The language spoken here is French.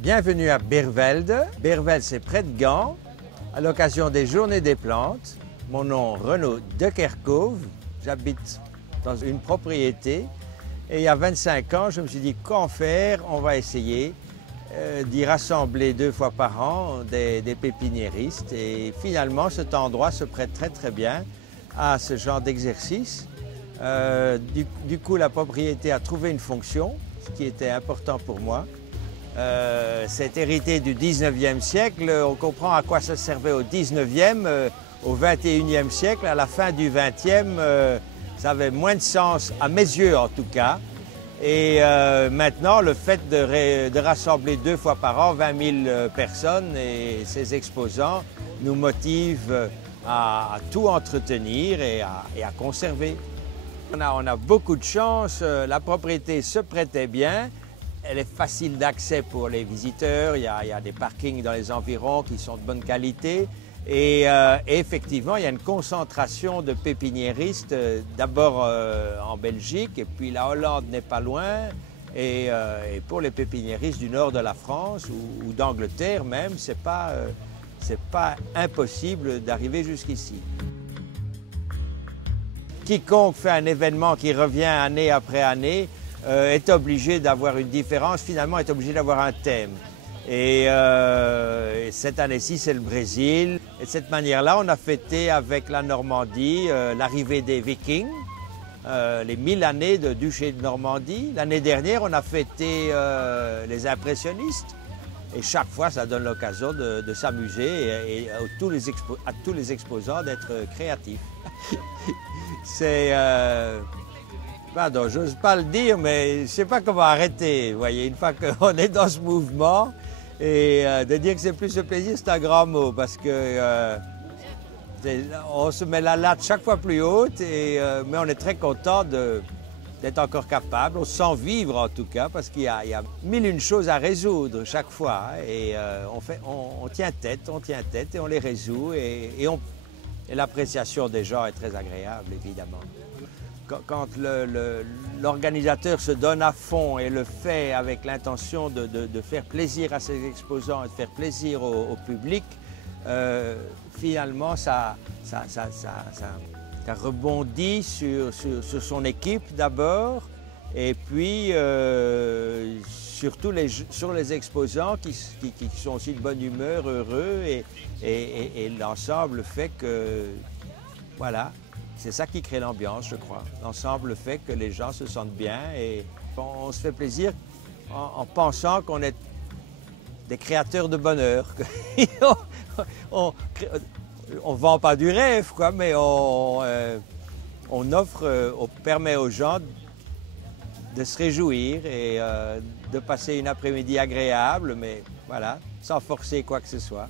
Bienvenue à Beervelde. Beervelde, c'est près de Gand. À l'occasion des Journées des plantes, mon nom Renaud de Kerkhove. J'habite dans une propriété et il y a 25 ans, je me suis dit qu'en faire, on va essayer d'y rassembler 2 fois par an des pépiniéristes. Et finalement, cet endroit se prête très bien à ce genre d'exercice. Du coup, la propriété a trouvé une fonction, ce qui était important pour moi. C'est hérité du 19e siècle. On comprend à quoi ça servait au 19e. Au 21e siècle, à la fin du 20e, ça avait moins de sens, à mes yeux en tout cas. Et maintenant, le fait de rassembler 2 fois par an 20 000 personnes et ces exposants nous motive à tout entretenir et à conserver. On a beaucoup de chance, la propriété se prêtait bien. Elle est facile d'accès pour les visiteurs, il y a des parkings dans les environs qui sont de bonne qualité et effectivement il y a une concentration de pépiniéristes d'abord en Belgique et puis la Hollande n'est pas loin et pour les pépiniéristes du nord de la France ou d'Angleterre même, c'est pas impossible d'arriver jusqu'ici. Quiconque fait un événement qui revient année après année est obligé d'avoir une différence, finalement est obligé d'avoir un thème. Et cette année-ci, c'est le Brésil. Et de cette manière-là, on a fêté avec la Normandie l'arrivée des Vikings, les 1000 années de duché de Normandie. L'année dernière, on a fêté les impressionnistes. Et chaque fois, ça donne l'occasion de s'amuser et à tous les exposants d'être créatifs. C'est... Pardon, j'ose pas le dire, mais je ne sais pas comment arrêter. Vous voyez, une fois qu'on est dans ce mouvement, et de dire que c'est plus ce plaisir, c'est un grand mot, parce que on se met la latte chaque fois plus haute, mais on est très content d'être encore capable. On se sent vivre en tout cas, parce qu'il y a 1001 choses à résoudre chaque fois, et on tient tête, et on les résout, et l'appréciation des gens est très agréable, évidemment. Quand l'organisateur se donne à fond et le fait avec l'intention de faire plaisir à ses exposants et de faire plaisir au public, finalement ça rebondit sur son équipe d'abord et puis sur les exposants qui sont aussi de bonne humeur, heureux et l'ensemble fait que, voilà. C'est ça qui crée l'ambiance, je crois. L'ensemble fait que les gens se sentent bien et on se fait plaisir en pensant qu'on est des créateurs de bonheur. On ne vend pas du rêve, quoi, mais on permet aux gens de se réjouir et de passer une après-midi agréable, mais voilà, sans forcer quoi que ce soit.